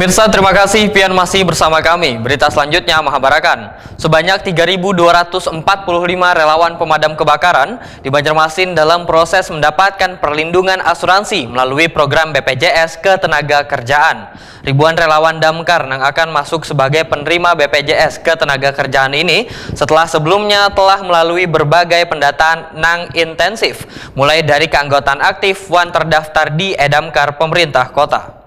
Pemirsa, terima kasih Pian masih bersama kami. Berita selanjutnya mengabarkan, sebanyak 3.245 relawan pemadam kebakaran di Banjarmasin dalam proses mendapatkan perlindungan asuransi melalui program BPJS Ketenagakerjaan. Ribuan relawan damkar yang akan masuk sebagai penerima BPJS Ketenagakerjaan ini setelah sebelumnya telah melalui berbagai pendataan nang intensif, mulai dari keanggotaan aktif wan terdaftar di Edamkar pemerintah kota.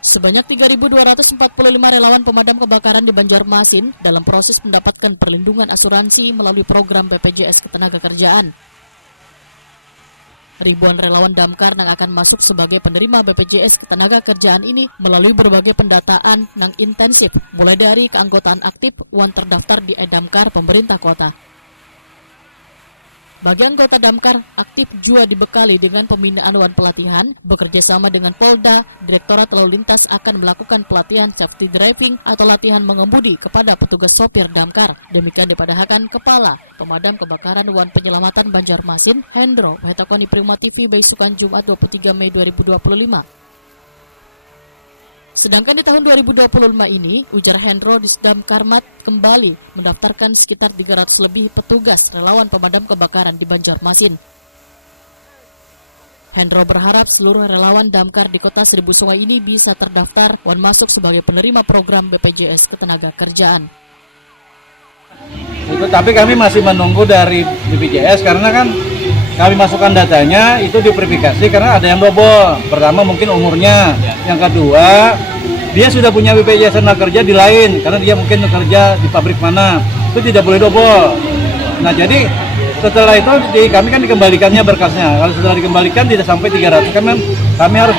Sebanyak 3.245 relawan pemadam kebakaran di Banjarmasin dalam proses mendapatkan perlindungan asuransi melalui program BPJS Ketenagakerjaan. Ribuan relawan damkar yang akan masuk sebagai penerima BPJS Ketenagakerjaan ini melalui berbagai pendataan yang intensif, mulai dari keanggotaan aktif wan terdaftar di Edamkar pemerintah kota. Bagi anggota damkar, aktif juga dibekali dengan pembinaan wan pelatihan, bekerja sama dengan Polda, Direktorat Lalu Lintas akan melakukan pelatihan safety driving atau latihan mengemudi kepada petugas sopir damkar. Demikian dipadahkan Kepala Pemadam Kebakaran Wan Penyelamatan Banjarmasin, Hendro Wetakoni Prima TV Baisukan Jumat 23 Mei 2025. Sedangkan di tahun 2025 ini, ujar Hendro, Disdamkarmat kembali mendaftarkan sekitar 300 lebih petugas relawan pemadam kebakaran di Banjarmasin. Hendro berharap seluruh relawan damkar di kota Seribu Sungai ini bisa terdaftar dan masuk sebagai penerima program BPJS Ketenagakerjaan. Tapi kami masih menunggu dari BPJS karena kan kami masukkan datanya itu diverifikasi karena ada yang double. Pertama mungkin umurnya, yang kedua dia sudah punya BPJS Ketenagakerjaan di lain karena dia mungkin bekerja di pabrik mana, itu tidak boleh double. Nah jadi setelah itu kami kan dikembalikannya berkasnya. Kalau setelah dikembalikan tidak sampai 300 kami harus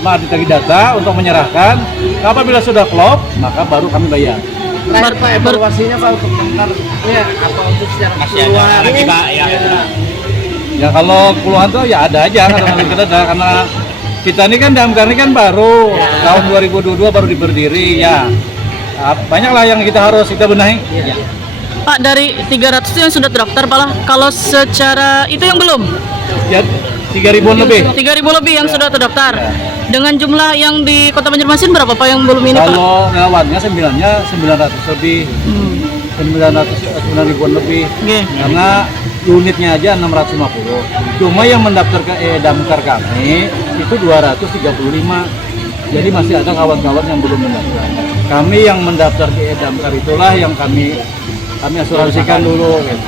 ditagih data untuk menyerahkan. Apabila sudah klop maka baru kami bayar. Terakhir Pak, evaluasinya Pak untuk damkar ya apa untuk secara masih ada lagi Pak ya. Ya kalau puluhan tuh ya ada aja kalau kita ada karena kita ini kan damkar ini kan baru tahun 2022 baru berdiri ya. Banyaklah yang kita benahi. Ya. Pak, dari 300 yang sudah terdaftar, Pak, kalau secara itu yang belum? Ya 3.000 lebih. 3.000 lebih yang sudah terdaftar. Ya. Dengan jumlah yang di Kota Banjarmasin berapa Pak yang belum ini, Pak? Kalau relawannya 900 lebih. 9.000-an lebih. Karena unitnya aja 650. Cuma yang mendaftar ke damkar kami itu 235. Jadi masih ada kawan-kawan yang belum mendaftar. Kami yang mendaftar di damkar itulah yang kami asuransikan dulu gitu.